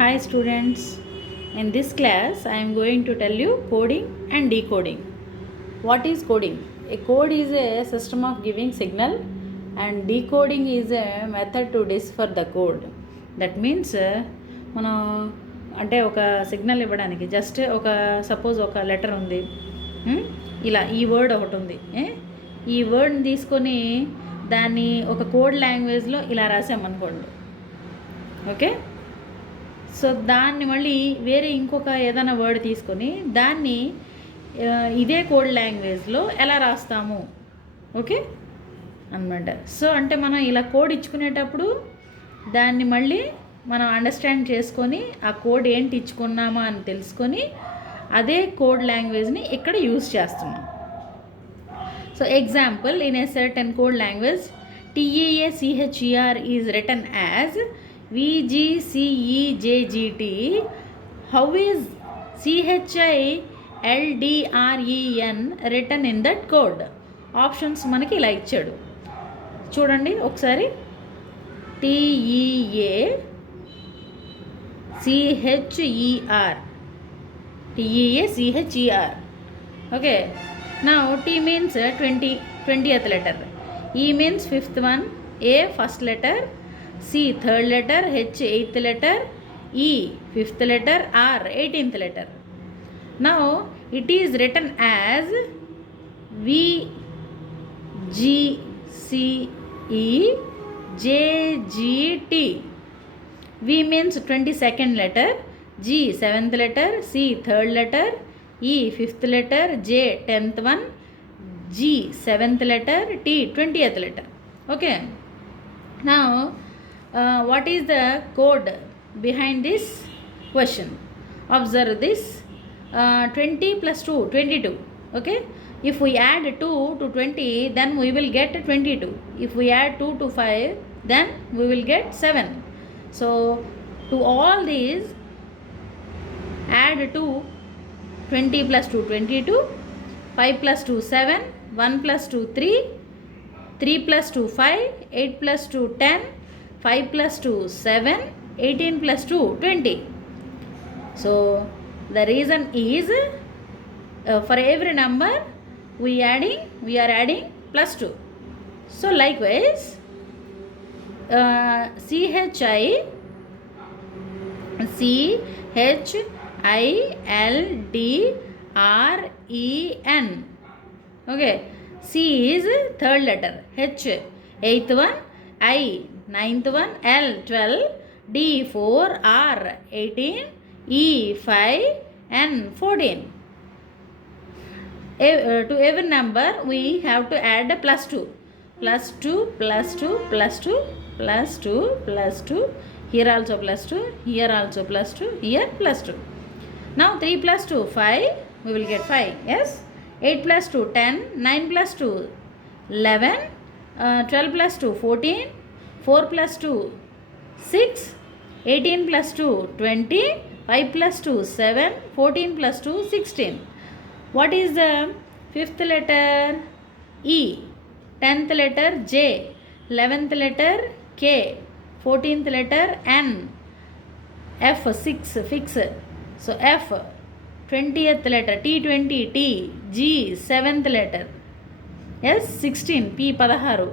Hi students, in this class I am going to tell you coding and decoding. What is coding? A code is a system of giving signal and decoding is a method to decipher the code. That means మనం అంటే ఒక సిగ్నల్ ఇవ్వడానికి జస్ట్ ఒక సపోజ్ ఒక లెటర్ ఉంది, ఇలా ఈ వర్డ్ ఒకటి ఉంది, ఈ వర్డ్ని తీసుకొని దాన్ని ఒక కోడ్ లాంగ్వేజ్లో ఇలా రాసామనుకోండి. ఓకే, సో దాన్ని మళ్ళీ వేరే ఇంకొక ఏదైనా వర్డ్ తీసుకొని దాన్ని ఇదే కోడ్ లాంగ్వేజ్లో ఎలా రాస్తాము, ఓకే అనమాట. సో అంటే మనం ఇలా కోడ్ ఇచ్చుకునేటప్పుడు దాన్ని మళ్ళీ మనం అండర్స్టాండ్ చేసుకొని ఆ కోడ్ ఏంటి ఇచ్చుకున్నామా అని తెలుసుకొని అదే కోడ్ లాంగ్వేజ్ని ఇక్కడ యూజ్ చేస్తున్నాం. So example, in a certain code language TAACHER is written as VGCEJGT. How is CHILDREN written in that code? Options మనకి ఇలా ఇచ్చాడు, చూడండి ఒకసారి. TEACHER. Okay, now T means 20th letter, E means 5th one, A first letter, C third letter, H 8th letter, E 5th letter, R 18th letter. Now it is written as VGCEJGT. V means 22nd letter, G 7th letter, C 3rd letter, E 5th letter, J 10th one, G 7th letter, T 20th letter. Okay, now what is the code behind this question? Observe this. 20 plus 2, 22. Okay, if we add 2 to 20, then we will get 22. If we add 2 to 5, then we will get 7. So to all these, add 2, 20 plus 2, 22, 5 plus 2, 7, 1 plus 2, 3, 3 plus 2, 5, 8 plus 2, 10, 5 plus 2, 7, 18 plus 2, 20. So the reason is for every number we are adding plus 2. So likewise CHILDREN. Okay, C is third letter, H 8th one, I 9th one, L 12, D 4, R 18, E 5, N 14. To every number we have to add a plus 2, plus 2, plus 2, plus 2, plus 2, plus 2, here also plus 2, here also plus 2, here plus 2. Now 3 plus 2, 5, we will get 5, yes. 8 plus 2, 10, 9 plus 2, 11, 12 plus 2, 14, 4 plus 2, 6, 18 plus 2, 20, 5 plus 2, 7, 14 plus 2, 16. What is the 5th letter? E. 10th letter J. 11th letter K. 14th letter N. F 6, fix. So F 20th letter, T 20, T. G 7th letter, S 16, P 16.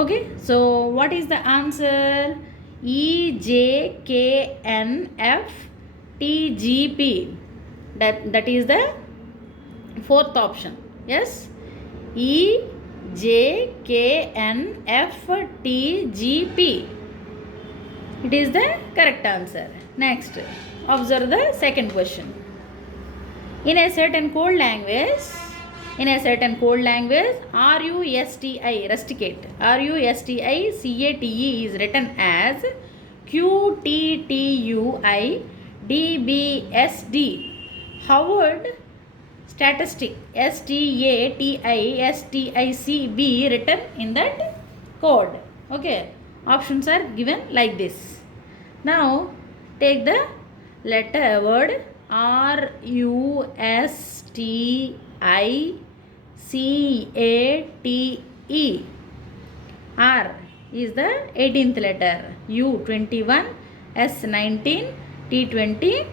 Okay, so what is the answer? EJKNFTGP. That is the fourth option. Yes, EJKNFTGP. It is the correct answer. Next, observe the second question. In a certain code language, rusticate, RUSTICATE is written as QTTUIDBSD. Howard statistic, STATISTIC be written in that code. Okay, options are given like this. Now take the letter word RUSTICATE. R is the 18th letter, U 21, S 19, T 20,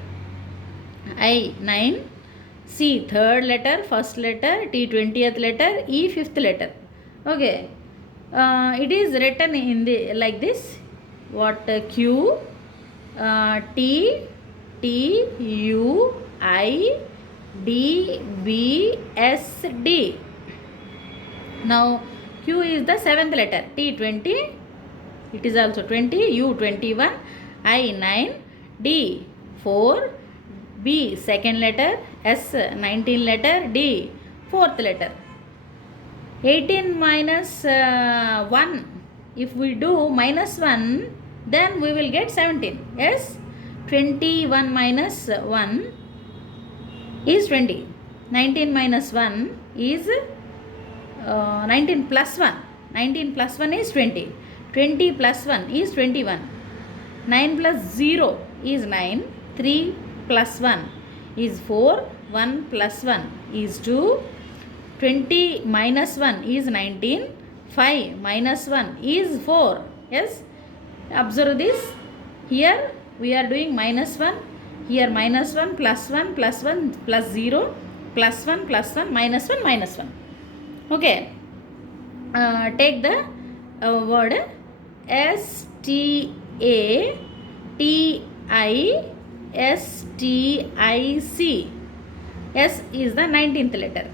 I 9, C third letter, first letter, T 20th letter, E fifth letter. Okay, it is written in the like this. What Q, T, T, U, I, D, B, S, D. Now Q is the seventh letter, T 20, it is also 20, U 21, I 9, D 4, B second letter, S 19 letter, D fourth letter. 18 minus 1, if we do minus 1, then we will get 17. Yes, 21 minus 1 is 20. 19 minus 1 is 19 plus 1. 19 plus 1 is 20. 20 plus 1 is 21. 9 plus 0 is 9. 3 plus 1 is 4. 1 plus 1 is 2. 20 minus 1 is 19. 5 minus 1 is 4. Yes, observe this. Here we are doing minus 1. Here minus 1 plus 1 plus 1 plus 0 plus 1 plus 1 minus 1 minus 1. Okay, take the word S T A T I S T I C. S is the 19th letter.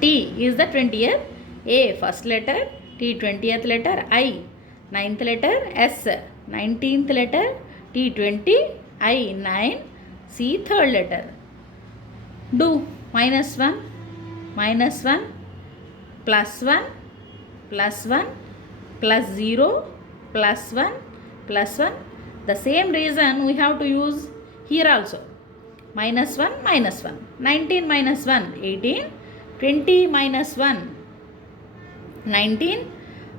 T is the 20th. A first letter, T 20th letter, I 9th letter, S 19th letter, T 20, I 9, C third letter. Do minus 1, plus 1, plus 1, plus 0, plus 1, plus 1. The same reason we have to use here also. Minus 1, minus 1. 19 minus 1, 18. 20 minus 1, 19.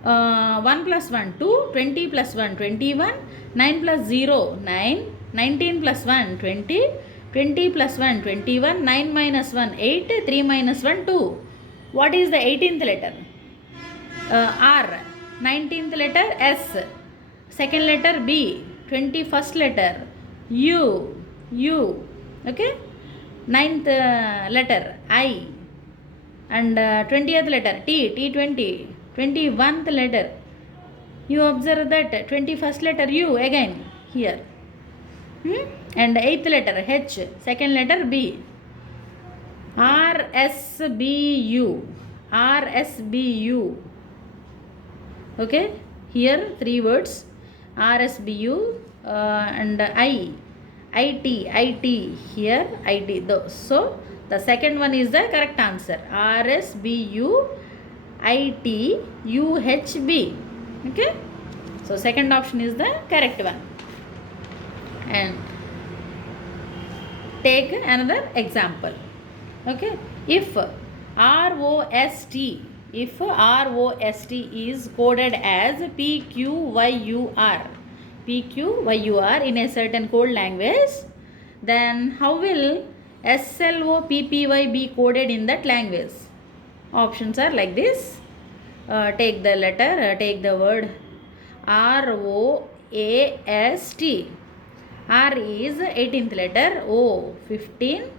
1 plus 1, 2. 20 plus 1, 21. 9 plus 0, 9. 19 plus 1, 20. 20 plus 1, 21. 9 minus 1, 8. 3 minus 1, 2. What is the 18th letter? R. 19th letter, S. Second letter, B. 21st letter, U. Okay. 9th letter, I. And 20th letter, T. T 20. 21st letter. You observe that 21st letter, U again here. And 8th letter, H. Second letter, B. R S B U. Okay, here three words, R S B U and I T here IT. So the second one is the correct answer. R S B U I T U H B. Okay, so second option is the correct one. And take another example. Okay, if ROST is coded as PQYUR in a certain code language, then how will SLOPPY be coded in that language? Options are like this. Take the letter, take the word ROAST. R is 18th letter, O 15,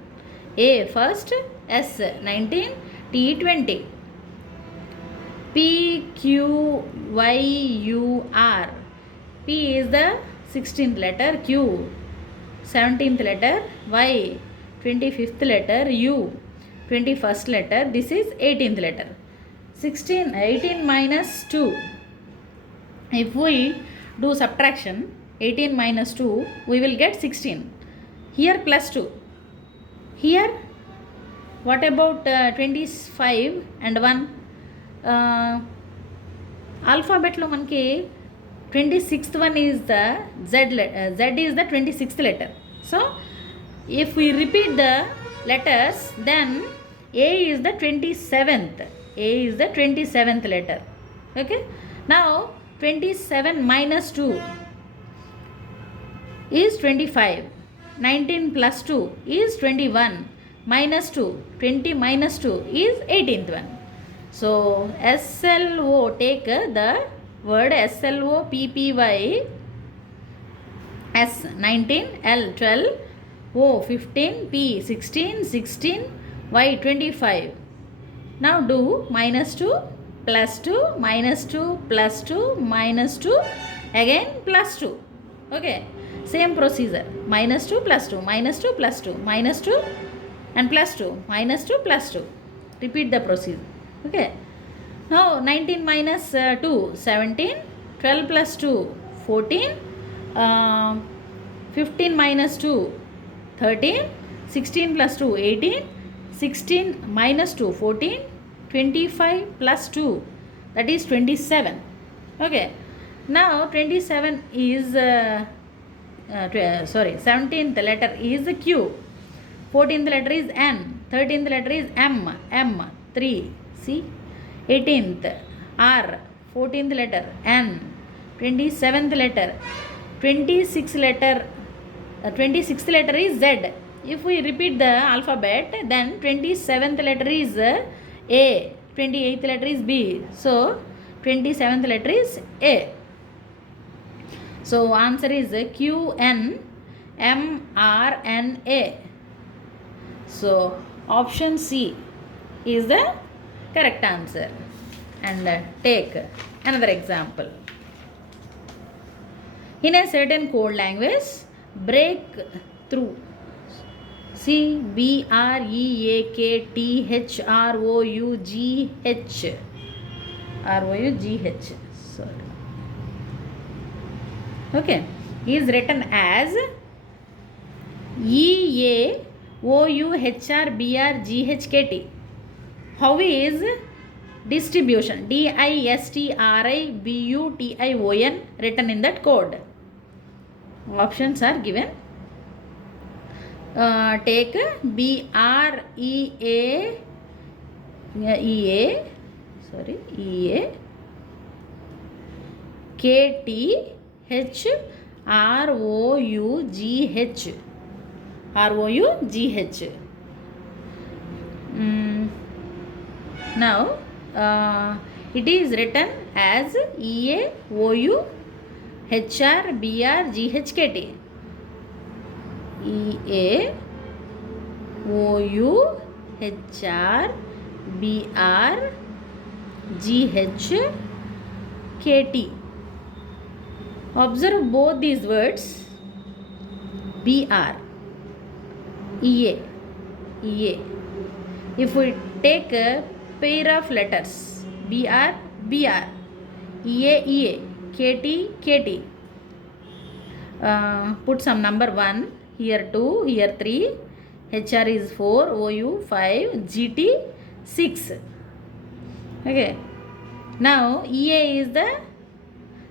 A first, S 19, T 20. PQYUR. P is the 16th letter, Q 17th letter, Y 25th letter, U 21st letter. This is 18th letter. 18 minus 2. If we do subtraction, 18 minus 2, we will get 16. Here plus 2. Here, what about 25 and 1? Alphabet lo manki 26th one is the Z is the 26th letter. So, if we repeat the letters, then A is the 27th. A is the 27th letter. Okay. Now, 27 minus 2 is 25. 19 plus 2 is 21. Minus 2. 20 minus 2 is 18th one. So, SLO, take the word SLOPPY S 19, L 12, O 15, P 16, 16, Y 25. Now do minus 2, plus 2, minus 2, plus 2, minus 2, again plus 2. Okay, same procedure. Minus 2, plus 2, minus 2, plus 2, minus 2 and plus 2, minus 2, plus 2. Repeat the procedure. Okay. Now 19 minus 2, 17, 12 plus 2, 14, 15 minus 2, 13, 16 plus 2, 18, 16 minus 2, 14, 25 plus 2, that is 27. Okay. Now 27 is, 17th letter is Q, 14th letter is N, 13th letter is M, 3, see, 18th R, 14th letter N, 27th letter, 26th letter is Z. If we repeat the alphabet, then 27th letter is A, 28th letter is B. So 27th letter is A. So answer is QNMRNA. So option C is the correct answer. And take another example. In a certain code language, break through. C BREAKTHROUGH. Sorry. Okay, is written as EAOUHRBRGHKT. How is distribution? DISTRIBUTION written in that code. Options are given. Take ROUGH. Now it is written as EAOUHRBRGHKT. EAOUHRBRGHKT. Observe both these words. BR, EA. If we take a pair of letters, BR, EA, KT. Put some number 1, here 2, here 3, HR is 4, OU 5, GT 6. Okay. Now EA is the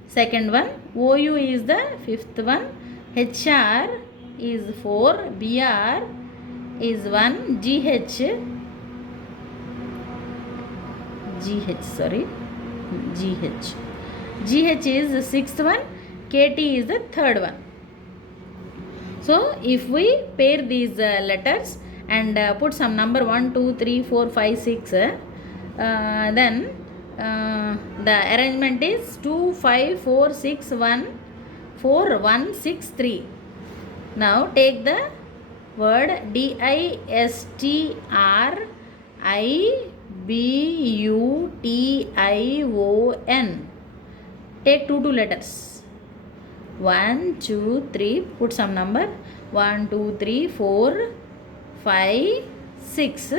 second one, OU is the fifth one, HR is 4, BR is 1, GH is the sixth one, KT is the third one. So if we pair these letters and put some number 1, 2, 3, 4, 5, 6, then the arrangement is 2, 5, 4, 6, 1, 4, 1, 6, 3. Now take the word DISTRIBUTION. Take two letters. 1, 2, 3. Put some number. 1, 2, 3, 4, 5, 6.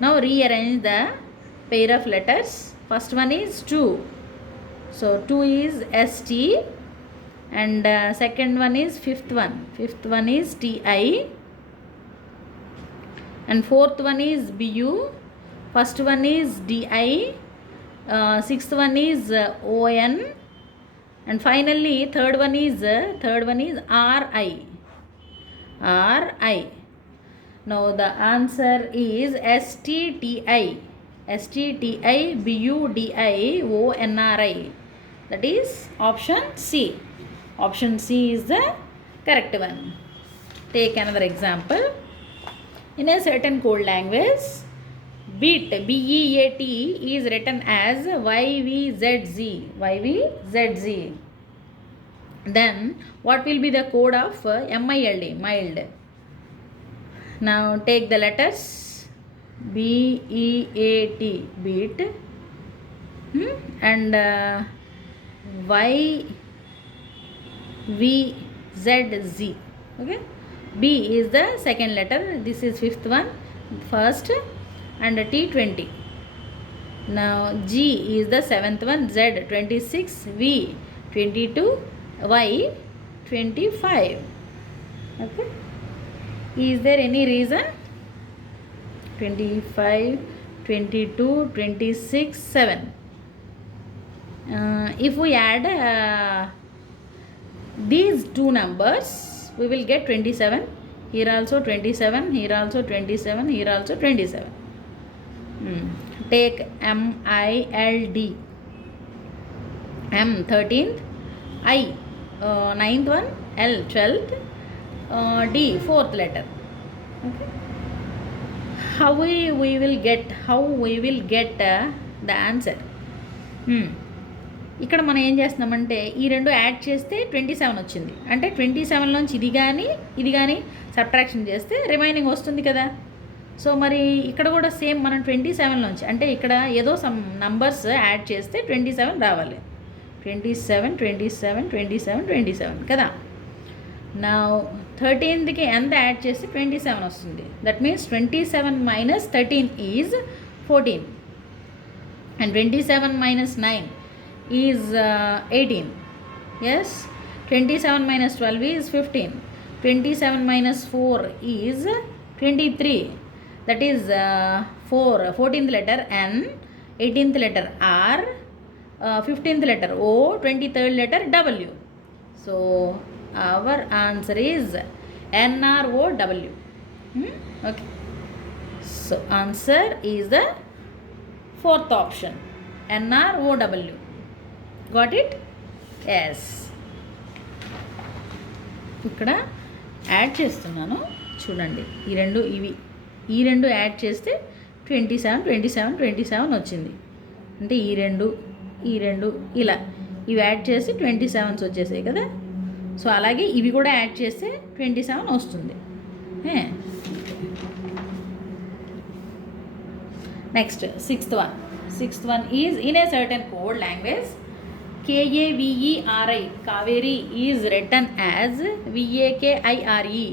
Now rearrange the pair of letters. First one is 2. So 2 is ST. And second one is fifth one. Fifth one is TI. And fourth one is BU. First one is DI. Sixth one is ON. And finally third one is RI. Now the answer is STTI. STTIBUDIONRI. That is option C. Option C is the correct one. Take another example. In a certain code language, BEAT, BEAT is written as YVZZ. Then what will be the code of MILD, mild? Now take the letters BEAT, beat, and YVZZ. Okay, B is the second letter. This is fifth one, first, and T20. Now G is the seventh one, Z 26, V 22, Y 25. Okay, is there any reason? 25, 22, 26, 7. If we add these two numbers, we will get 27. Here also 27, here also 27, here also 27. Take MILD. M 13th, I 9th one, L 12th, D 4th letter. Okay. How we will get the answer? ఇక్కడ మనం ఏం చేస్తున్నామంటే ఈ రెండు యాడ్ చేస్తే 27 వచ్చింది. అంటే 27 నుంచి ఇది కానీ సబ్ట్రాక్షన్ చేస్తే రిమైనింగ్ వస్తుంది కదా. సో మరి ఇక్కడ కూడా సేమ్ మనం 27 నుంచి, అంటే ఇక్కడ ఏదో సమ్ నంబర్స్ యాడ్ చేస్తే 27 రావాలి. 27, 27, 27, 27 కదా. నా 13థ్కి ఎంత యాడ్ చేస్తే 27 వస్తుంది. దట్ మీన్స్ 27 minus 13 is 14, and 27 minus 9 is 18. Yes, 27 minus 12 is 15. 27 minus 4 is 23. That is 14th letter N, 18th letter R, 15th letter O, 23rd letter W. So our answer is NROW. Okay, so answer is the fourth option, NROW. Got it? Yes. ఇక్కడ యాడ్ చేస్తున్నాను చూడండి. ఈ రెండు యాడ్ చేస్తే 27, 27, 27 వచ్చింది. అంటే ఈ రెండు ఇలా ఇవి యాడ్ చేసి 27s వచ్చేసాయి కదా. సో అలాగే ఇవి కూడా యాడ్ చేస్తే 27 వస్తుంది. Next sixth one is in a certain code language KAVERI, Kaveri is written as VAKIRE.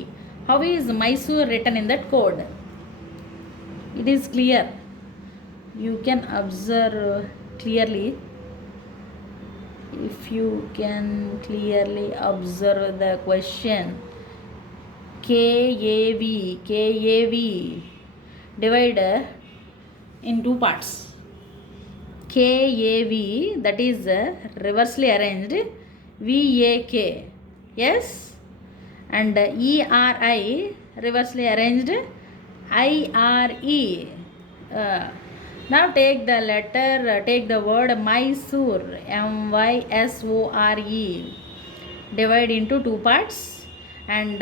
How is Mysore written in that code? It is clear. You can observe clearly. If you can clearly observe the question, KAV divide in two parts. KAV, that is reversely arranged VAK, yes, and ERI reversely arranged IRE. Now take the word Mysore, MYSORE, divide into two parts, and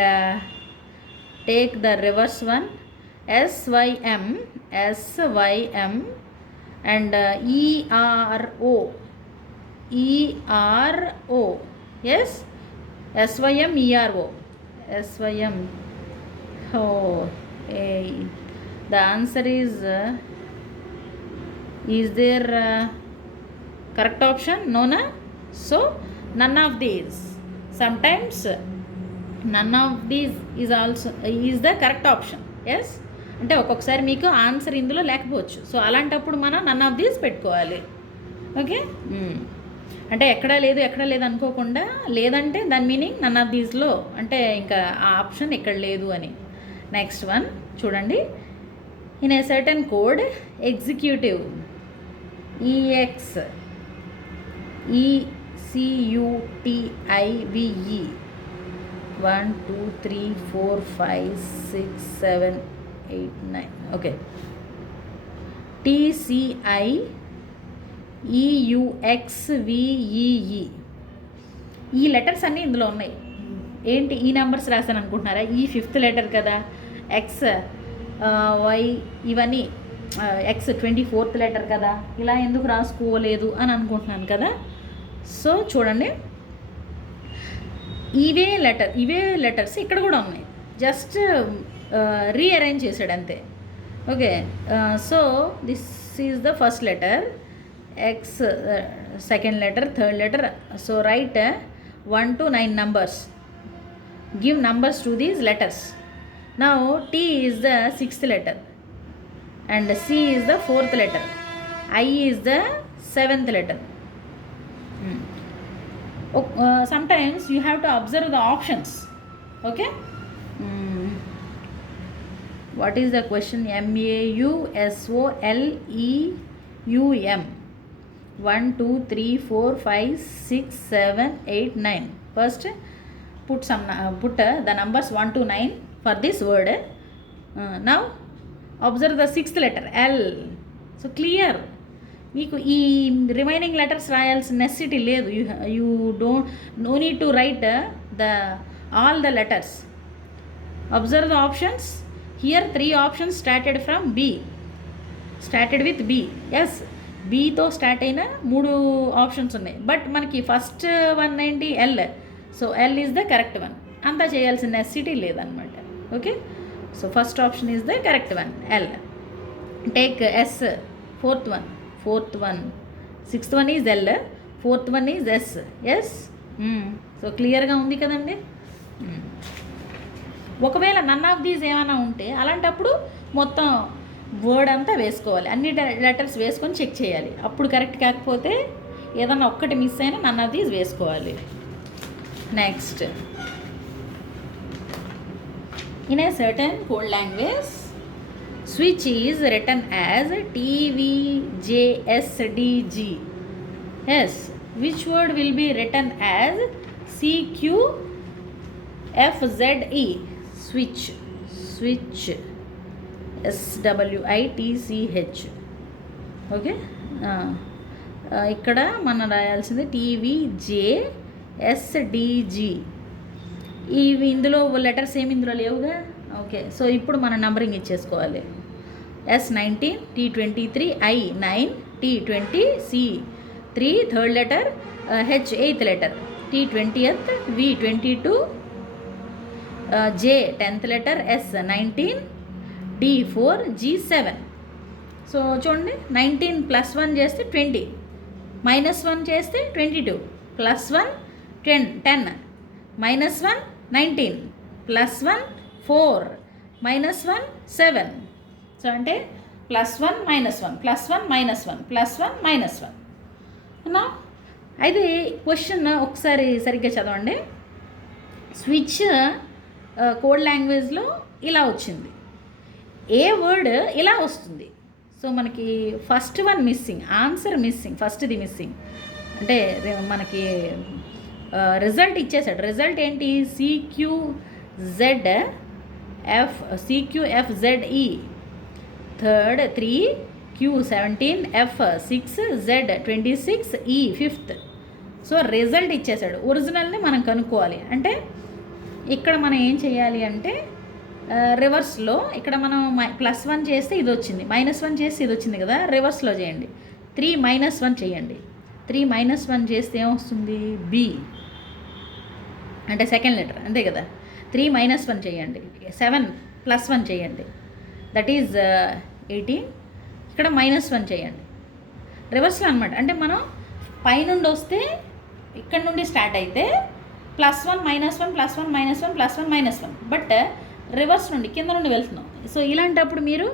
take the reverse one SYM, and ERO, yes, SYM, ERO, SYM. The answer is there correct option? No, na? So none of these. Sometimes none of these is the correct option. Yes, అంటే ఒక్కొక్కసారి మీకు ఆన్సర్ ఇందులో లేకపోవచ్చు. సో అలాంటప్పుడు మనం none of these పెట్టుకోవాలి. ఓకే, అంటే ఎక్కడా లేదు అనుకోకుండా, లేదంటే దాని మీనింగ్ నన్ ఆఫ్ దీస్లో, అంటే ఇంకా ఆ ఆప్షన్ ఎక్కడ లేదు అని. నెక్స్ట్ వన్ చూడండి. In a certain code executive EXECUTIVE 1 2 3 4 5 6 7 8 9. Okay, TCIEUXVEE. ఈ లెటర్స్ అన్నీ ఇందులో ఉన్నాయి. ఏంటి ఈ నెంబర్స్ రాశాను అనుకుంటున్నారా? ఈ ఫిఫ్త్ లెటర్ కదా, ఎక్స్ వై ఇవన్నీ ఎక్స్ 24th లెటర్ కదా, ఇలా ఎందుకు రాసుకోలేదు అని అనుకుంటున్నాను కదా. సో చూడండి, ఇవే లెటర్స్ ఇక్కడ కూడా ఉన్నాయి, జస్ట్ రీఅరేంజ్ చేశాడు అంతే. Okay, so this is the first letter, X second letter, third letter. So right 1 to 9 numbers. Give numbers to these letters. Now T is the 6th letter and C is the 4th letter. I is the 7th letter. Sometimes you have to observe the options. Okay. What is the question? MAUSOLEUM. 1 2 3 4 5 6 7 8 9. First put the numbers 1 to 9 for this word. Now observe the 6th letter L. So clear, మీకు ఈ remaining letters రాయాల్సిన necessity లేదు. You don't know need to write all the letters. Observe the options. Here 3 options started from B, started with B. Yes, బీతో start అయిన 3 options ఉన్నాయి, but మనకి first one ఏంటి? L. So L is the correct one. అంతా చేయాల్సిన necessity లేదనమాట. Okay, so first option is the correct one, L. Take S, fourth one. Sixth one is L, fourth one is yes. Yes, so క్లియర్గా ఉంది కదండి. ఒకవేళ none of these ఏమైనా ఉంటే అలాంటప్పుడు మొత్తం వర్డ్ అంతా వేసుకోవాలి, అన్ని లెటర్స్ వేసుకొని చెక్ చేయాలి. అప్పుడు కరెక్ట్ కాకపోతే ఏదన్నా ఒక్కటి మిస్ అయినా నన్ ఆఫ్ దీస్ వేసుకోవాలి. Next, in a certain code language switch is written as TVJSDG. Yes, which word will be written as CQFZE? Switch, SWITCH. Okay, ఇక్కడ మనం రాయాల్సింది TVJSDG. ఇవి ఇందులో లెటర్స్ ఏమి ఇందులో లేవుగా. ఓకే, సో ఇప్పుడు మనం నంబరింగ్ ఇచ్చేసుకోవాలి. S19, T23, I9, T20, C3 third letter, H 8th letter, T20th, V22, J 10th letter, S19, D4, G7. So చూడండి, 19 + 1 చేస్తే 20, -1 చేస్తే 22, +1 10, -1 19, +1 4, -1 7. సో అంటే +1 -1 +1 -1 +1 -1 అన్నా. అయితే క్వశ్చన్ ఒకసారి సరిగ్గా చదవండి. స్విచ్ కోడ్ లాంగ్వేజ్లో ఇలా వచ్చింది, ఏ వర్డ్ ఇలా వస్తుంది. సో మనకి first one missing, answer missing, ఫస్ట్ది మిస్సింగ్. అంటే మనకి రిజల్ట్ ఇచ్చేసాడు. రిజల్ట్ ఏంటి? CQFZE, థర్డ్ 3, Q 17, F 6, Z 26, E 5th. సో రిజల్ట్ ఇచ్చేసాడు. ఒరిజినల్ని మనం కనుక్కోవాలి. అంటే ఇక్కడ మనం ఏం చేయాలి అంటే రివర్స్లో ఇక్కడ మనం +1 చేస్తే ఇది వచ్చింది, -1 చేస్తే ఇది వచ్చింది కదా. రివర్స్లో చేయండి, 3 - 1 చేయండి. 3 - 1 చేస్తే ఏమొస్తుంది? B, అంటే సెకండ్ లెటర్ అంతే కదా. 3 - 1 చేయండి, 7 + 1 చేయండి, దట్ ఈజ్ 18. ఇక్కడ -1 చేయండి, రివర్స్లో అనమాట. అంటే మనం పైనుండి వస్తే ఇక్కడ నుండి స్టార్ట్ అయితే +1 - 1 +1 - 1 +1 -1, బట్ రివర్స్ నుండి కింద నుండి వెళ్తున్నాం. సో ఇలాంటప్పుడు మీరు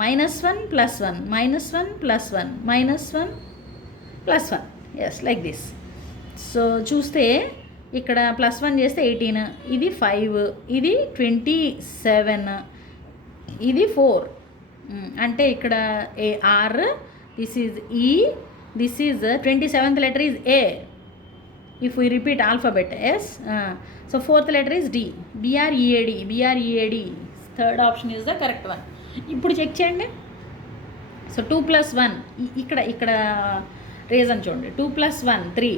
-1 + 1 -1 + 1 -1 + 1, ఎస్, లైక్ దిస్. సో చూస్తే ఇక్కడ +1 చేస్తే 18, ఇది 5, ఇది 27, ఇది 4. అంటే ఇక్కడ AR, this is E, this is 27th letter is A. If we repeat alphabet, yes. So 4th letter is D, BREAD. Third option is the correct one. ఇప్పుడు check చేయండి. సో 2 + 1, ఇక్కడ రీజన్ చూడండి. 2 + 1 3,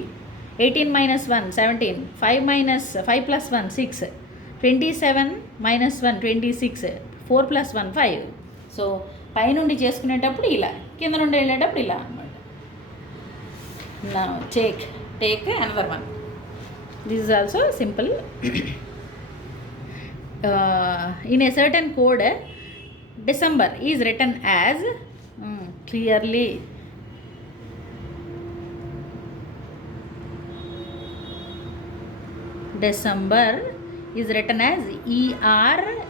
18 - 1 17, 5 + 1 6, 27 - 1 26, 4 + 1 5. సో పైనుండి చేసుకునేటప్పుడు ఇలా, కింద నుండి వెళ్ళేటప్పుడు ఇలా అనమాట. Take another one. This is also simple. In a certain code, December is written as clearly. December is written as ERMBCEDE.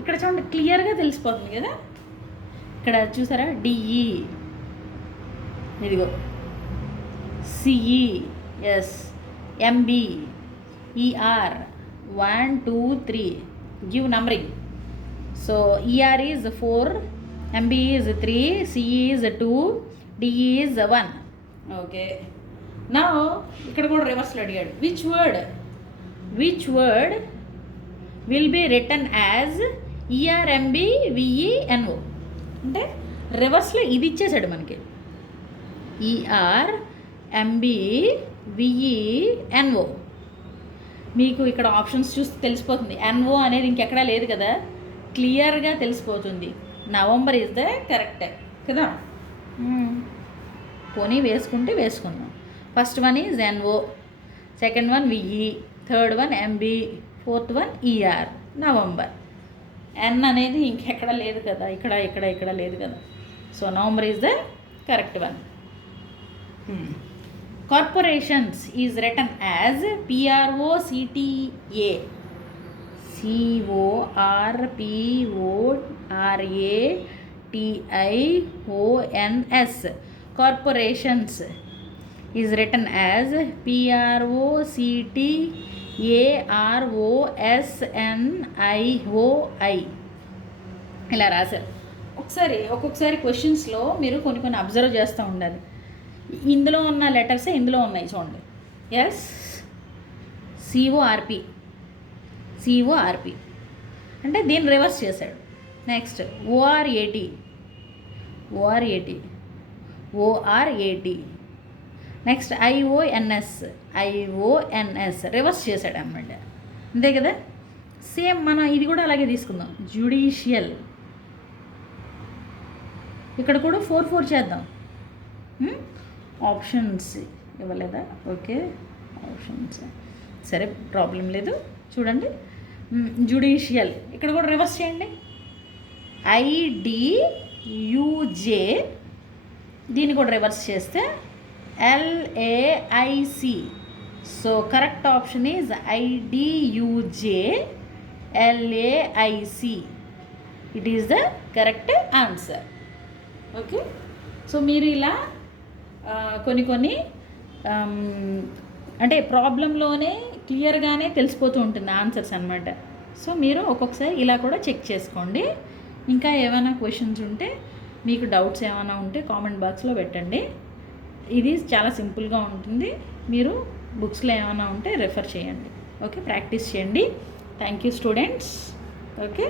ఇక్కడ చూడండి క్లియర్గా తెలిసిపోతుంది కదా. ఇక్కడ చూసారా, డిఈ, ఇదిగో CE, yes, MB, ER, 1 2 3 give numbering. So ER is 4, MB is 3, CE is 2, DE is 1. Okay, నా ఇక్కడ కూడా రివర్స్లో అడిగాడు. Which word will be return as ERMBVENO. అంటే రివర్స్లో ఇది ఇచ్చేసాడు మనకి, ERMBVENO. మీకు ఇక్కడ ఆప్షన్స్ చూస్తే తెలిసిపోతుంది. NO అనేది ఇంకెక్కడా లేదు కదా, క్లియర్గా తెలిసిపోతుంది. నవంబర్ ఈజ్ ద కరెక్ట్ కదా. పోనీ వేసుకుంటే వేసుకుందాం. First one is NO, second one VE, third one MB, fourth one ER. November. N అనేది ఇంకెక్కడ లేదు కదా, ఇక్కడ లేదు కదా. So November is the correct one. Corporations is written as PROCTA, CORPORATIONS. Corporations is written as PROCTAROSNIOI. ఇలా రాశారు. ఒక్కొక్కసారి క్వశ్చన్స్లో మీరు కొన్ని అబ్జర్వ్ చేస్తూ ఉండాలి. ఇందులో ఉన్న లెటర్సే ఇందులో ఉన్నాయి చూడండి. ఎస్, CORP అంటే దీన్ని రివర్స్ చేశాడు. Next ORAT, next IONS reverse చేశాడు అన్నమాట. అంతే కదా. సేమ్ మనం ఇది కూడా అలాగే తీసుకుందాం. జ్యుడిషియల్, ఇక్కడ కూడా 4 చేద్దాం. ఆప్షన్స్ ఇవ్వలేదా? ఓకే, ఆప్షన్స్ సరే, ప్రాబ్లం లేదు. చూడండి, జ్యుడిషియల్ ఇక్కడ కూడా రివర్స్ చేయండి. IDUJ, దీన్ని కూడా రివర్స్ చేస్తే LAIC. So correct option is IDUJ LAIC. It is the correct answer. Okay, so మీరు ఇలా కొన్ని అంటే ప్రాబ్లంలోనే క్లియర్గానే తెలిసిపోతూ ఉంటుంది ఆన్సర్స్ అనమాట. సో మీరు ఒక్కొక్కసారి ఇలా కూడా చెక్ చేసుకోండి. ఇంకా ఏమైనా క్వశ్చన్స్ ఉంటే, మీకు డౌట్స్ ఏమైనా ఉంటే కామెంట్ బాక్స్లో పెట్టండి. ఇది చాలా సింపుల్గా ఉంటుంది. మీరు బుక్స్లో ఏమైనా ఉంటే రెఫర్ చేయండి. ఓకే, ప్రాక్టీస్ చేయండి. Thank you students. ఓకే.